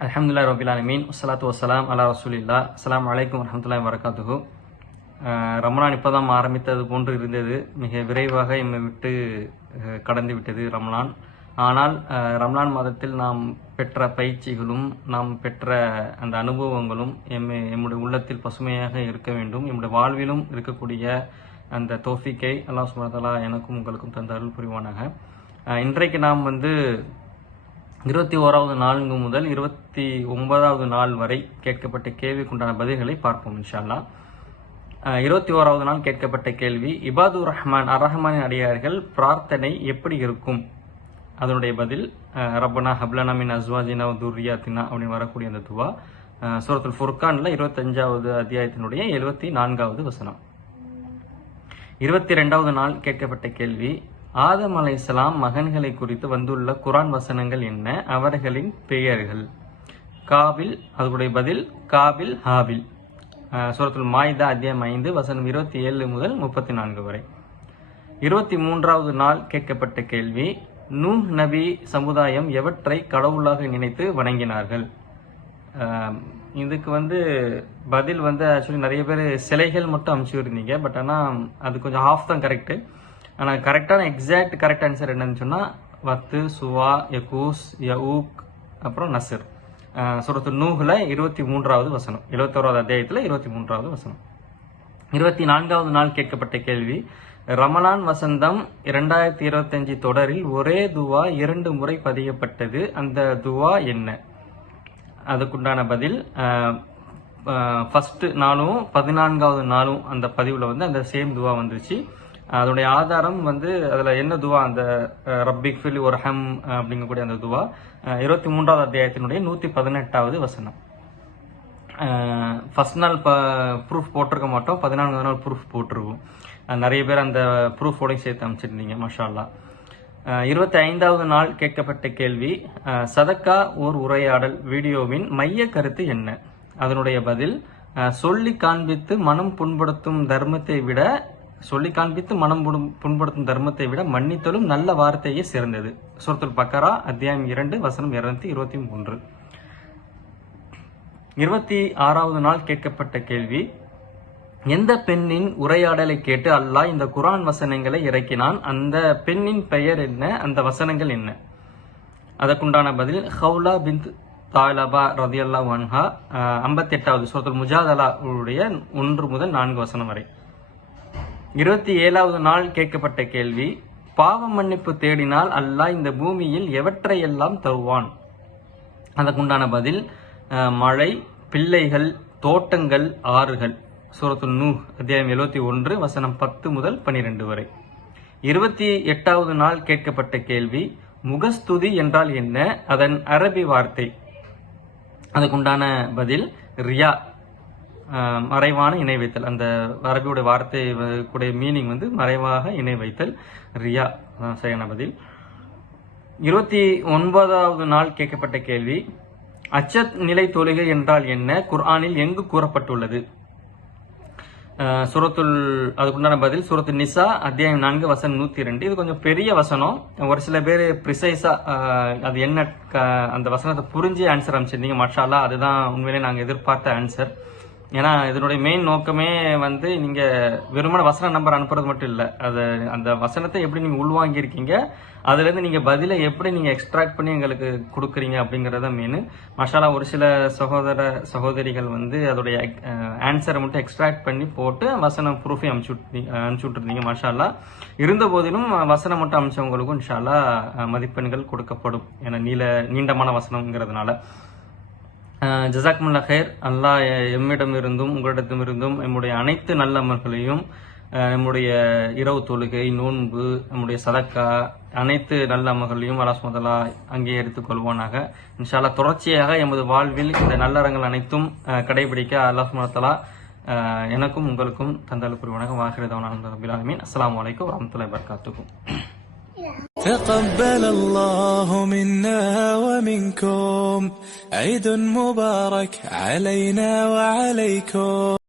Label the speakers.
Speaker 1: அலமதுல்லா ரபில் அலமீன் வசலாத்து வசலாம் அலா ரசூலில்லா அஸ்லாம் வலைக்கம் வரமத்துல்லாய் வரகாத்துகு ரமலான் இப்போதான் ஆரம்பித்தது போன்று இருந்தது. மிக விரைவாக எம்மை விட்டு uh, கடந்து விட்டது ரமலான். ஆனால் அஹ், ரமலான் மாதத்தில் நாம் பெற்ற பயிற்சிகளும் நாம் பெற்ற அந்த அனுபவங்களும் எம்மை எம்முடைய உள்ளத்தில் பசுமையாக இருக்க வேண்டும். எம்முடைய வாழ்விலும் இருக்கக்கூடிய அந்த தோஃபிக்கை அல்லாஹ் சுமதலா எனக்கும் உங்களுக்கும் தந்த அருள் புரிவானாக. Uh, இன்றைக்கு நாம் வந்து இருபத்தி ஓராவது நான்கு முதல் இருபத்தி ஒன்பதாவது நாள் வரை கேட்கப்பட்ட கேள்விக்குண்டான பதில்களை பார்ப்போம் இன்ஷால்லா இருபத்தி ஓராவது நாள் கேட்கப்பட்ட கேள்வி இபாதுர் ரஹ்மான் அர் ரஹ்மானின் அடியார்கள் பிரார்த்தனை எப்படி இருக்கும்? அதனுடைய பதில் ரப்பனா ஹப்லனா மின் அஸ்வாஜினா துர்ரியாத்தினா அப்படின்னு வரக்கூடிய அந்த துவா. சூரத்துல் ஃபுர்கானில் இருபத்தஞ்சாவது அத்தியாயத்தினுடைய எழுபத்தி நான்காவது வசனம். இருபத்தி ரெண்டாவது நாள் கேட்கப்பட்ட கேள்வி ஆதம் அலைசலாம் மகன்களை குறித்து வந்துள்ள குரான் வசனங்கள் என்ன? அவர்களின் பெயர்கள். காபில் அதனுடைய பதில் காபில் ஹாபில். சூரத்துல் மாய்தா அத்தியாயம் ஐந்து வசனம் இருபத்தி ஏழு முதல் முப்பத்தி நான்கு வரை. இருபத்தி மூன்றாவது நாள் கேட்கப்பட்ட கேள்வி நூஹ் நபி சமுதாயம் எவற்றை கடவுளாக நினைத்து வணங்கினார்கள்? இதுக்கு வந்து பதில் வந்து ஆக்சுவலி நிறைய பேர் சிலைகள் மட்டும் அமுச்சு இருந்தீங்க பட் ஆனால் அது கொஞ்சம் ஆஃப் தான் கரெக்டு ஆனால் கரெக்டான எக்ஸாக்ட் கரெக்ட் ஆன்சர் என்னன்னு சொன்னால் வத்து சுவா யகூஸ் யவுக் அப்புறம் நசிர். சுரத்து நூகில் இருபத்தி மூன்றாவது வசனம். எழுபத்தோராவது அத்தியாயத்தில் இருபத்தி மூன்றாவது வசனம். இருபத்தி நான்காவது நாள் கேட்கப்பட்ட கேள்வி ரமலான் வசந்தம் இரண்டாயிரத்தி இருபத்தஞ்சு தொடரில் ஒரே துவா இரண்டு முறை பதியப்பட்டது. அந்த துவா என்ன? அதுக்குண்டான பதில் ஃபஸ்ட்டு நாளும் பதினான்காவது நாளும் அந்த பதிவில் வந்து அந்த சேம் துவா வந்துச்சு. அதனுடைய ஆதாரம் வந்து அதில் என்ன துவா? அந்த ரப்பிக் ஃபில் ஒரு ஹம் அப்படிங்கக்கூடிய அந்த துவா. இருபத்தி மூன்றாவது அத்தியாயத்தினுடைய நூற்றி பதினெட்டாவது வசனம். ஃபர்ஸ்ட் நாள் இப்போ ப்ரூஃப் போட்டிருக்க மாட்டோம். பதினான்காவது நாள் ப்ரூஃப் போட்டிருக்கோம் நிறைய பேர் அந்த ப்ரூஃபோடையும் சேர்த்து அமைச்சிருந்தீங்க மஷால்லா இருபத்தி ஐந்தாவது நாள் கேட்கப்பட்ட கேள்வி சதக்கா ஓர் உரையாடல் வீடியோவின் மைய கருத்து என்ன? அதனுடைய பதில் சொல்லி காண்பித்து மனம் புண்படுத்தும் தர்மத்தை விட சொல்லி காண்பித்து மனம் புண்படுத்தும் தர்மத்தை விட மன்னித்தலும் நல்ல வார்த்தையே சிறந்தது. சுரத்துல் பக்கரா அத்தியாயம் இரண்டு வசனம் இருநூத்தி இருபத்தி மூன்று. இருபத்தி ஆறாவது நாள் கேட்கப்பட்ட கேள்வி எந்த பெண்ணின் உரையாடலை கேட்டு அல்லாஹ் இந்த குரான் வசனங்களை இறக்கினான்? அந்த பெண்ணின் பெயர் என்ன? அந்த வசனங்கள் என்ன? அதற்குண்டான பதில் ஹவுலா பிந்த் தாய்லபா ரதியல்லா வன்ஹா ஐம்பத்தி எட்டாவது சுரத்துல் முஜாதலா உடைய ஒன்று முதல் நான்கு வசனம் வரை. இருபத்தி ஏழாவது நாள் கேட்கப்பட்ட கேள்வி பாவ மன்னிப்பு தேடினால் அல்லாஹ் இந்த பூமியில் எவற்றையெல்லாம் தருவான்? அதற்குண்டான பதில் மழை பிள்ளைகள் தோட்டங்கள் ஆறுகள். சூரத்து நூ அத்தியாயம் எழுபத்தி ஒன்று வசனம் பத்து முதல் பனிரெண்டு வரை. இருபத்தி எட்டாவது நாள் கேட்கப்பட்ட கேள்வி முகஸ்துதி என்றால் என்ன? அதன் அரபி வார்த்தை. அதுக்குண்டான பதில் ரியா. மறைவான இணை வைத்தல் அந்த அரபியுடைய வார்த்தை வ- கூடிய மீனிங் வந்து மறைவாக இணை வைத்தல் ரியா அதான் சரியான பதில் இருபத்தி ஒன்பதாவது நாள் கேட்கப்பட்ட கேள்வி அச்சத் நிலை தொழுகை என்றால் என்ன? குர்ஆனில் எங்கு கூறப்பட்டுள்ளது? சுரத்துல் அதுக்குண்டான பதில் சுரத்து நிசா அத்தியாயம் நான்கு வசனம் நூத்தி ரெண்டு இது கொஞ்சம் பெரிய வசனம். ஒரு சில பேர் ப்ரிசைஸா அது என்ன அந்த வசனத்தை புரிஞ்சு ஆன்சர் அமைச்சிருந்தீங்க மஷாலா அதுதான் உண்மையிலே நாங்கள் எதிர்பார்த்த ஆன்சர் ஏன்னா இதனுடைய மெயின் நோக்கமே வந்து நீங்க வெறுமன வசன நம்பர் அனுப்புறது மட்டும் இல்லை. அது அந்த வசனத்தை எப்படி நீங்க உள்வாங்கியிருக்கீங்க அதுலேருந்து அதுல இருந்து நீங்க பதிலை எப்படி நீங்க எக்ஸ்ட்ராக்ட் பண்ணி எங்களுக்கு கொடுக்குறீங்க அப்படிங்கறத மெயின் மஷாலா ஒரு சில சகோதர சகோதரிகள் வந்து அதோடைய ஆன்சரை மட்டும் எக்ஸ்ட்ராக்ட் பண்ணி போட்டு வசனம் ப்ரூஃபை அனுப்பிச்சு அனுப்பிச்சு விட்டுருந்தீங்க மஷாலா இருந்த போதிலும் வசனம் மட்டும் அனுப்பிச்சவங்களுக்கும் இன்ஷால்லா மதிப்பெண்கள் கொடுக்கப்படும். ஏன்னா நீல நீண்டமான வசனம்ங்கிறதுனால. ஜசாக்முல்லா ஹேர் அல்லாஹ் எம்மிடமிருந்தும் உங்களிடத்திலிருந்தும் நம்முடைய அனைத்து நல்ல அமல்களையும் நம்முடைய இரவு தொழுகை நோன்பு நம்முடைய சதக்கா அனைத்து நல்ல அமல்களையும் அல்லாஹ் முதலா அங்கீகரித்துக் கொள்வானாக. இன்ஷால்லா தொடர்ச்சியாக எமது வாழ்வில் இந்த நல்லறங்கள் அனைத்தும் கடைபிடிக்க அல்லாஹ் எனக்கும் உங்களுக்கும் தந்தால் புரிவானாக. வாகிறதவன் ரபில் ஆலமீன். அஸ்ஸலாமு அலைக்கும் வரமத்துல்லாஹி
Speaker 2: تقبل الله منا ومنكم. عيد مبارك علينا وعليكم.